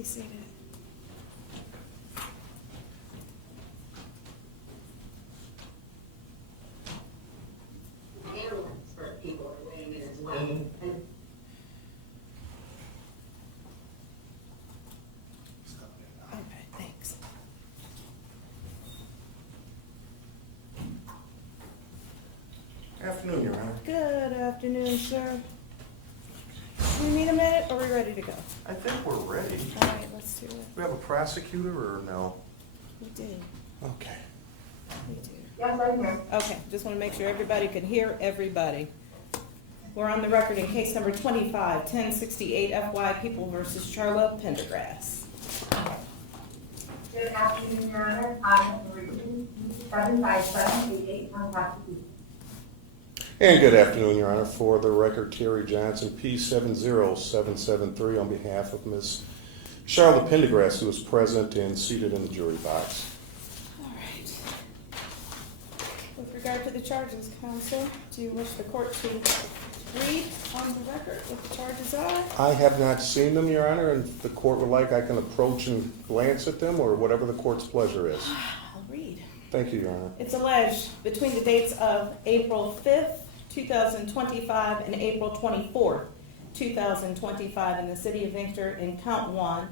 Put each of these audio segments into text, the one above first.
Be seated. Ambulance for people are weighing in as well. And Okay, thanks. Afternoon, Your Honor. Good afternoon, sir. Do we need a minute, or are we ready to go? I think we're ready. All right, let's do it. Do we have a prosecutor or no? We do. Okay. We do. yes, I'm here. Okay, just want to make sure everybody can hear everybody. We're on the record in case number 25-1068 FY People versus Charla Pendergrass. Good afternoon, Your Honor. I have the reason 75788 on prosecution. And good afternoon, Your Honor. For the record, Terry Johnson, P70773, on behalf of Ms. Charla Pendergrass, who is present and seated in the jury box. All right. With regard to the charges, counsel, do you wish the court to read on the record what the charges are? I have not seen them, Your Honor, and if the court would like, I can approach and glance at them, or whatever the court's pleasure is. I'll read. Thank you, Your Honor. It's alleged between the dates of April 5th, 2025 and April 24th, 2025 in the city of Inkster in count one,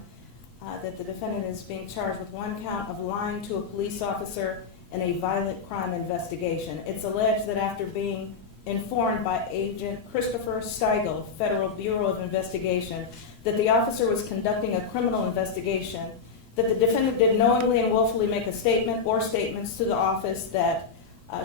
that the defendant is being charged with one count of lying to a police officer in a violent crime investigation. It's alleged that after being informed by Agent Christopher Steigel, Federal Bureau of Investigation, that the officer was conducting a criminal investigation, that the defendant did knowingly and willfully make a statement or statements to the office that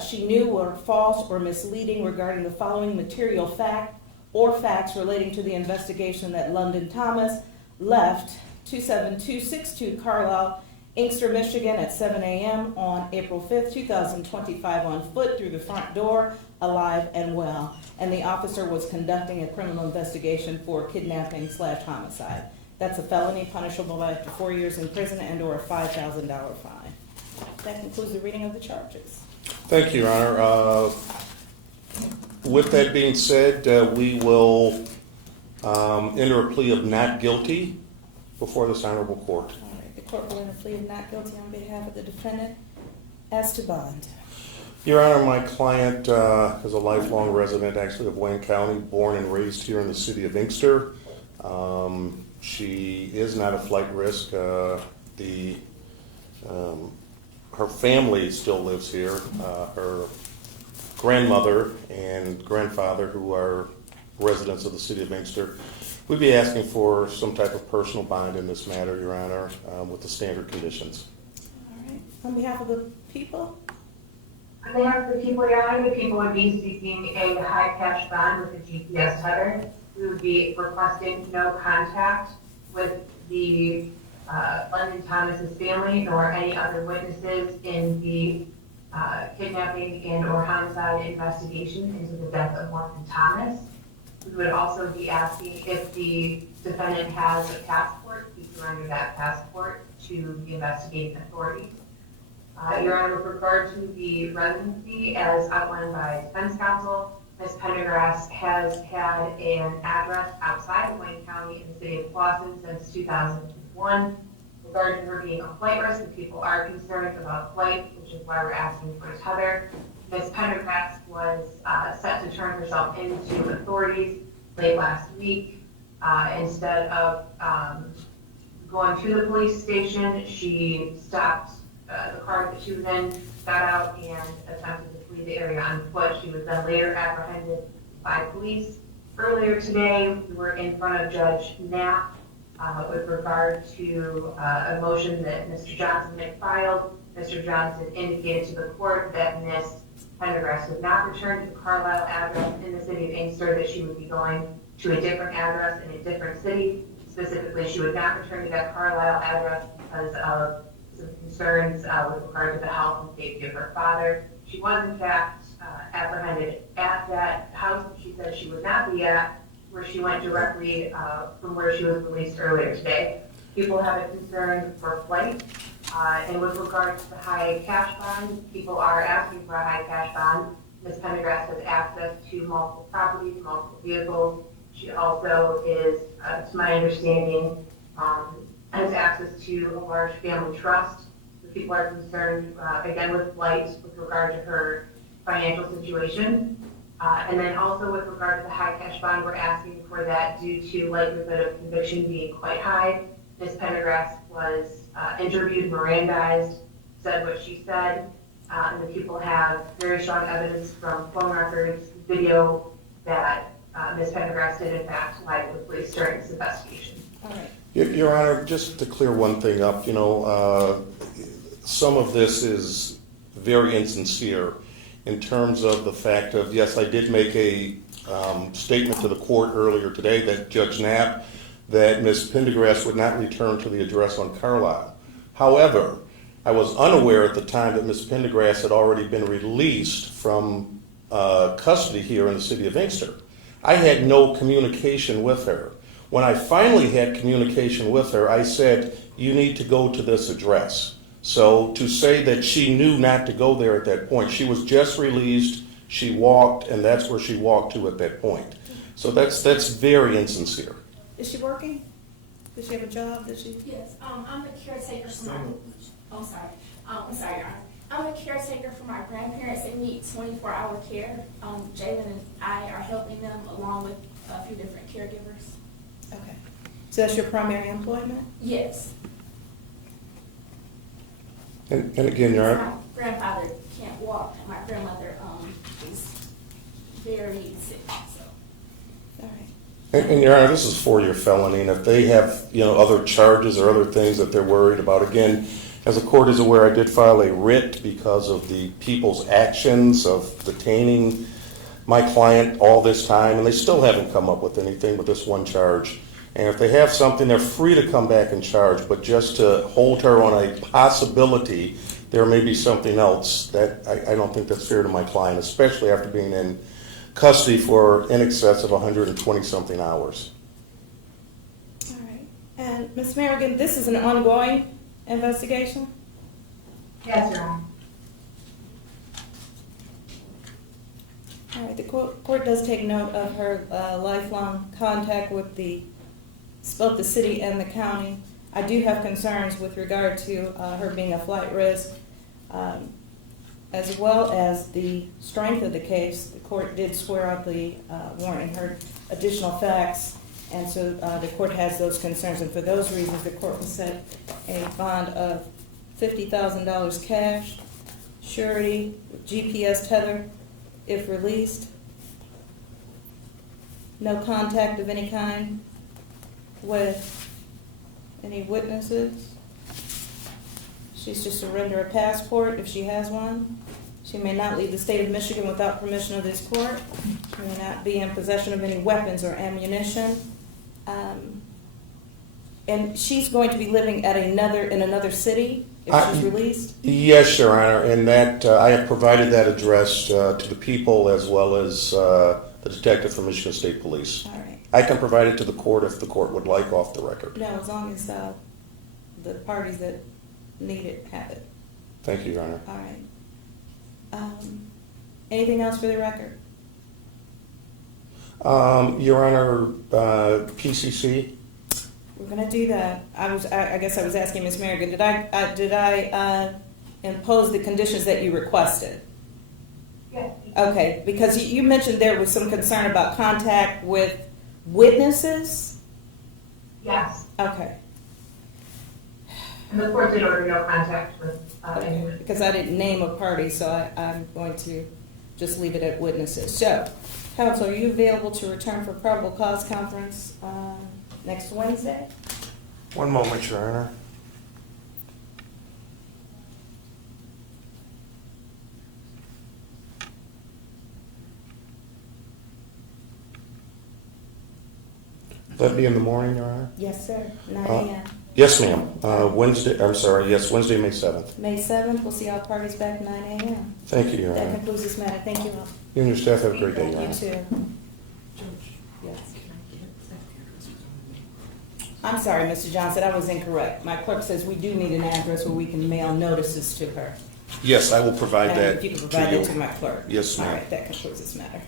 she knew were false or misleading regarding the following material fact or facts relating to the investigation that London Thomas left 27262 Carlisle, Inkster, Michigan at 7 a.m. on April 5th, 2025 on foot through the front door, alive and well. And the officer was conducting a criminal investigation for kidnapping/homicide. That's a felony punishable by up to 4 years in prison and or a $5,000 fine. That concludes the reading of the charges. Thank you, Your Honor. With that being said, we will enter a plea of not guilty before this honorable court. All right, the court will enter a plea of not guilty on behalf of the defendant as to bond. Your Honor, my client is a lifelong resident, actually, of Wayne County, born and raised here in the city of Inkster. She is not a flight risk. Her family still lives here. Her grandmother and grandfather, who are residents of the city of Inkster, we'd be asking for some type of personal bond in this matter, Your Honor, with the standard conditions. All right, on behalf of the people? On behalf of the people, Your Honor, the people would be seeking a high cash bond with a GPS header. We would be requesting no contact with the London Thomas's family nor any other witnesses in the kidnapping and or homicide investigation into the death of London Thomas. We would also be asking if the defendant has a passport, to surrender that passport to the investigating authorities. Your Honor, with regard to the residency as outlined by defense counsel, Ms. Pendergrass has had an address outside of Wayne County in the city of Clawson since 2001. Regarding her being a flight risk, the people are concerned about flight, which is why we're asking for a tether. Ms. Pendergrass was set to turn herself into authorities late last week. Instead of going to the police station, she stopped the car that she was in, got out, and attempted to flee the area on foot. She was then later apprehended by police. Earlier today, we were in front of Judge Knapp with regard to a motion that Mr. Johnson had filed. Mr. Johnson indicated to the court that Ms. Pendergrass would not return to the Carlisle address in the city of Inkster, that she would be going to a different address in a different city. Specifically, she would not return to that Carlisle address because of some concerns with regard to the health and safety of her father. She was, in fact, apprehended at that house that she said she would not be at, where she went directly from where she was released earlier today. People have a concern for flight, and with regard to the high cash bond, people are asking for a high cash bond. Ms. Pendergrass has access to multiple properties, multiple vehicles. She also is, to my understanding, has access to a large family trust. The people are concerned, again, with flight with regard to her financial situation. And then also with regard to the high cash bond, we're asking for that due to likelihood of conviction being quite high. Ms. Pendergrass was interviewed, Mirandized, said what she said, and the people have very strong evidence from phone records, video, that Ms. Pendergrass did in fact lie to the police during this investigation. All right. Your Honor, just to clear one thing up, some of this is very insincere in terms of the fact of, yes, I did make a statement to the court earlier today that Judge Knapp, that Ms. Pendergrass would not return to the address on Carlisle. However, I was unaware at the time that Ms. Pendergrass had already been released from custody here in the city of Inkster. I had no communication with her. When I finally had communication with her, I said, you need to go to this address. So to say that she knew not to go there at that point, she was just released, she walked, and that's where she walked to at that point. So that's very insincere. Is she working? Does she have a job? Yes, I'm the caretaker for my, I'm sorry, Your Honor. I'm the caretaker for my grandparents. They need 24-hour care. Jalen and I are helping them along with a few different caregivers. Okay. So that's your primary employment? Yes. And again, Your Honor. My grandfather can't walk, and my grandmother is very sick, so. All right. And Your Honor, this is a 4-year felony, and if they have, other charges or other things that they're worried about, again, as the court is aware, I did file a writ because of the people's actions of detaining my client all this time, and they still haven't come up with anything but this one charge. And if they have something, they're free to come back and charge, but just to hold her on a possibility there may be something else, that I don't think that's fair to my client, especially after being in custody for in excess of 120-something hours. All right. And Ms. Merrigan, this is an ongoing investigation? Yes, Your Honor. All right. The court does take note of her lifelong contact with both the city and the county. I do have concerns with regard to her being a flight risk, as well as the strength of the case. The court did swear out the warrant and heard additional facts, and so the court has those concerns. And for those reasons, the court will set a bond of $50,000 cash, surety, GPS tether, if released. No contact of any kind with any witnesses. She's to surrender a passport if she has one. She may not leave the state of Michigan without permission of this court. She may not be in possession of any weapons or ammunition. And she's going to be living at in another city if she's released? Yes, Your Honor, and that I have provided that address to the people as well as the detective from Michigan State Police. All right. I can provide it to the court if the court would like off the record. No, as long as the parties that need it have it. Thank you, Your Honor. All right. Anything else for the record? Your Honor, PCC? We're going to do that. I guess I was asking Ms. Merrigan, did I impose the conditions that you requested? Yes. Okay, because you mentioned there was some concern about contact with witnesses? Yes. Okay. And the court did order no contact with anyone. Because I didn't name a party, so I'm going to just leave it at witnesses. So, counsel, are you available to return for probable cause conference next Wednesday? One moment, Your Honor. That'd be in the morning, Your Honor? Yes, sir. 9 a.m. Yes, ma'am. Wednesday, Wednesday, May 7th. May 7th, we'll see all parties back 9 a.m. Thank you, Your That Honor. concludes this matter. Thank you all. You and your staff have a great day, Your You Honor. too. Yes. I'm sorry, Mr. Johnson, I was incorrect. My clerk says we do need an address where we can mail notices to her. Yes, I will provide And that if you can to provide you. that to my clerk. Yes, ma'am. All right, that concludes this matter.